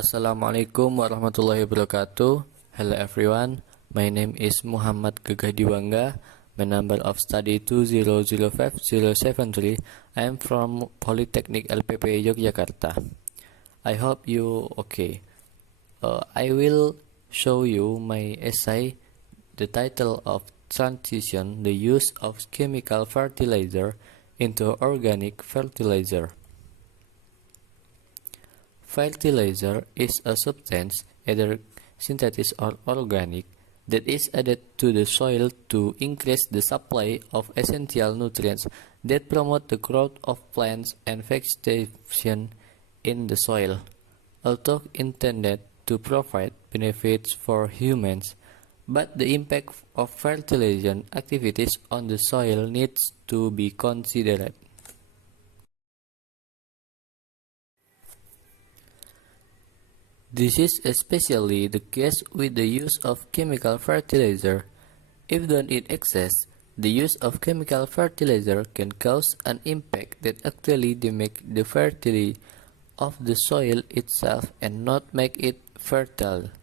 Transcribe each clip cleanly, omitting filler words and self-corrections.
Assalamualaikum warahmatullahi wabarakatuh. Hello everyone, my name is Muhammad Gagah Diwangga. My number of study 2005073. I am from Polytechnic LPP Yogyakarta. I hope you okay. I will show you my essay. The title of Transition: The Use of Chemical Fertilizer into Organic Fertilizer. Fertilizer is a substance, either synthetic or organic, that is added to the soil to increase the supply of essential nutrients that promote the growth of plants and vegetation in the soil. Although intended to provide benefits for humans, but the impact of fertilization activities on the soil needs to be considered. This is especially the case with the use of chemical fertilizer. If done in excess, the use of chemical fertilizer can cause an impact that actually damages the fertility of the soil itself and not make it fertile.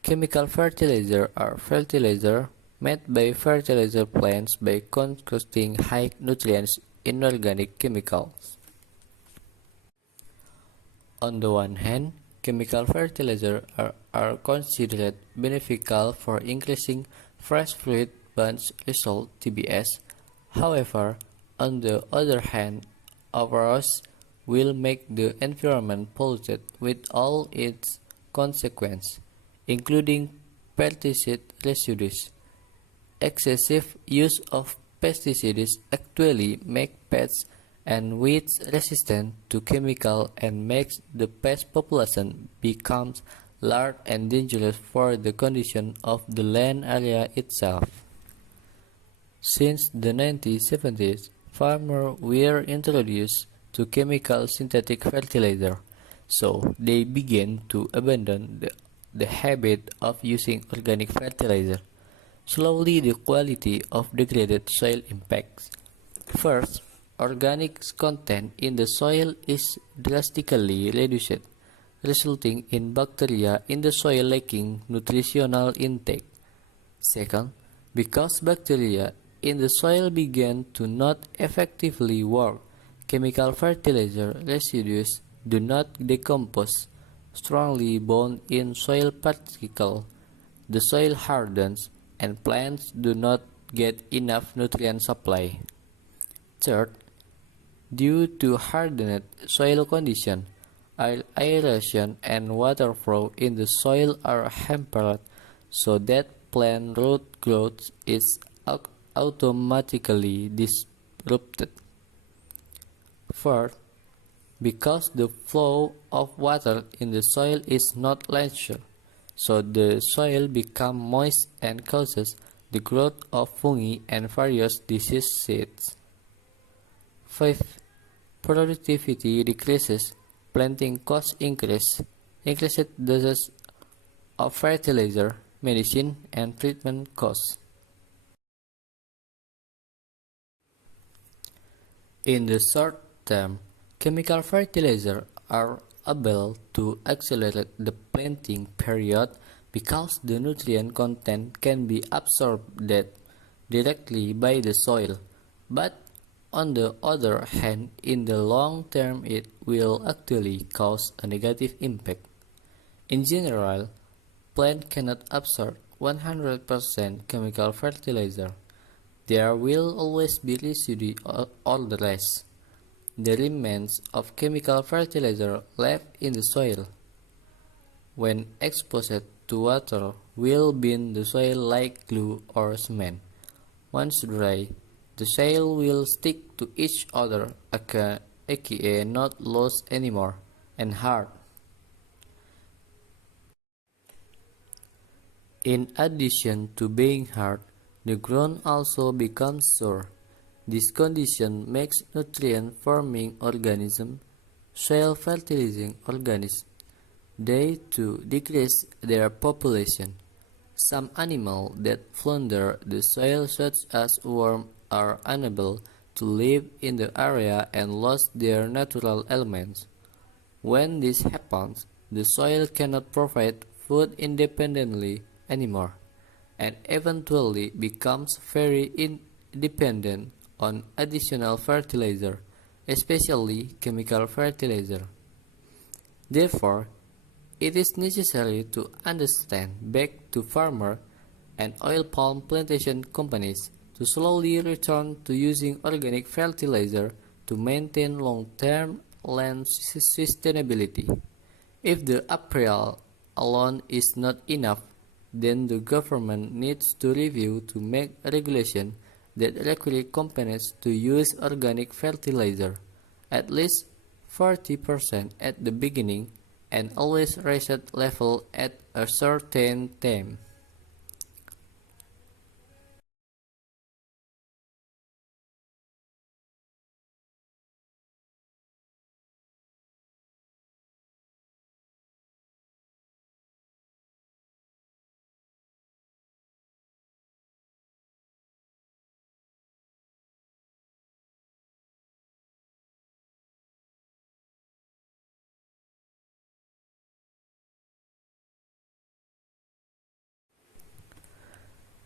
Chemical fertilizer are fertilizer made by fertilizer plants by containing high nutrients inorganic chemicals. On the one hand, chemical fertilizers are considered beneficial for increasing fresh fruit bunch result (TBS). However, on the other hand, overuse will make the environment polluted with all its consequences, including pesticide residues. Excessive use of pesticides actually make pests and weeds resistant to chemical and makes the pest population becomes large and dangerous for the condition of the land area itself. Since the 1970s, farmers were introduced to chemical synthetic fertilizer, so they began to abandon the habit of using organic fertilizer. Slowly, the quality of degraded soil impacts. First, organic content in the soil is drastically reduced, resulting in bacteria in the soil lacking nutritional intake. Second, because bacteria in the soil began to not effectively work, chemical fertilizer residues do not decompose, strongly bound in soil particles. The soil hardens, and plants do not get enough nutrient supply. Third, due to hardened soil conditions, aeration and water flow in the soil are hampered, so that plant root growth is automatically disrupted. Fourth, because the flow of water in the soil is not linear, so the soil becomes moist and causes the growth of fungi and various disease seeds. Fifth, productivity decreases, planting costs increased doses of fertilizer, medicine, and treatment costs. In the short term, chemical fertilizers are able to accelerate the planting period because the nutrient content can be absorbed directly by the soil, but on the other hand, in the long term it will actually cause a negative impact. In general, plants cannot absorb 100% chemical fertilizer. There will always be residue or the rest, the remains of chemical fertilizer left in the soil. When exposed to water, will bind the soil like glue or cement. Once dry, the soil will stick to each other, aka not loose anymore, and hard. In addition to being hard, the ground also becomes sour. This condition makes nutrient-forming organisms, soil-fertilizing organisms, they too decrease their population. Some animals that plunder the soil, such as worms, are unable to live in the area and lose their natural elements. When this happens, the soil cannot provide food independently anymore, and eventually becomes very dependent on additional fertilizer, especially chemical fertilizer. Therefore, it is necessary to understand back to farmer and oil palm plantation companies to slowly return to using organic fertilizer to maintain long-term land sustainability. If the apparel alone is not enough, then the government needs to review to make regulation that require companies to use organic fertilizer, at least 40% at the beginning, and always raise that level at a certain time.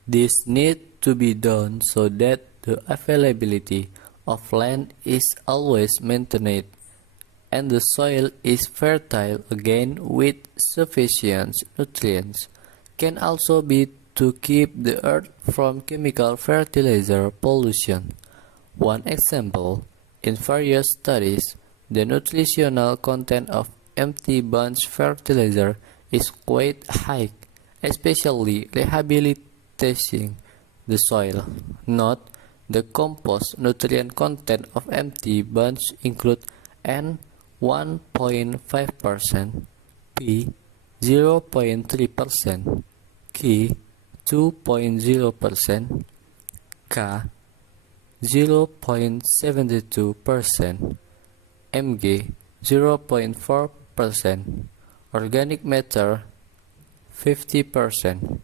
This needs to be done so that the availability of land is always maintained and the soil is fertile again with sufficient nutrients. Can also be to keep the earth from chemical fertilizer pollution. One example, in various studies, the nutritional content of empty bunch fertilizer is quite high, especially rehabilitating the soil. Note, the compost nutrient content of empty bunch include N 1.5%, P 0.3%, K 2.0%, K 0.72%, Mg 0.4%, organic matter 50%,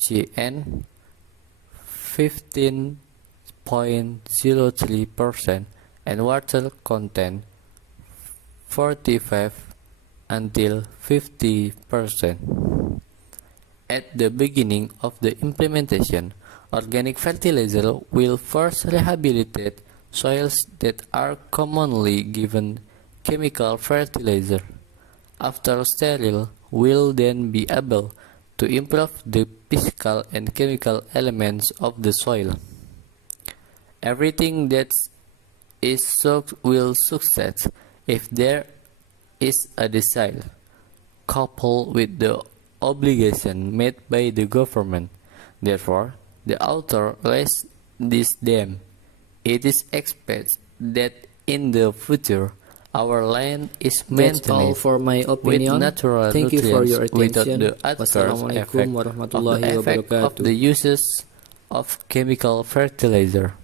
Gn 15.03%, and water content 45 until 50%. At the beginning of the implementation, organic fertilizer will first rehabilitate soils that are commonly given chemical fertilizer. After sterile, will then be able to improve the physical and chemical elements of the soil. Everything that will succeed if there is a desire, coupled with the obligation made by the government. Therefore, the author raised this dam. It is expected that in the future, our land is That's all maintained for my with opinion. natural Thank you for your nutrients without attention. the adverse effect Wassalamualaikum of warahmatullahi the effect of wabarakatuh. the uses of chemical fertilizer.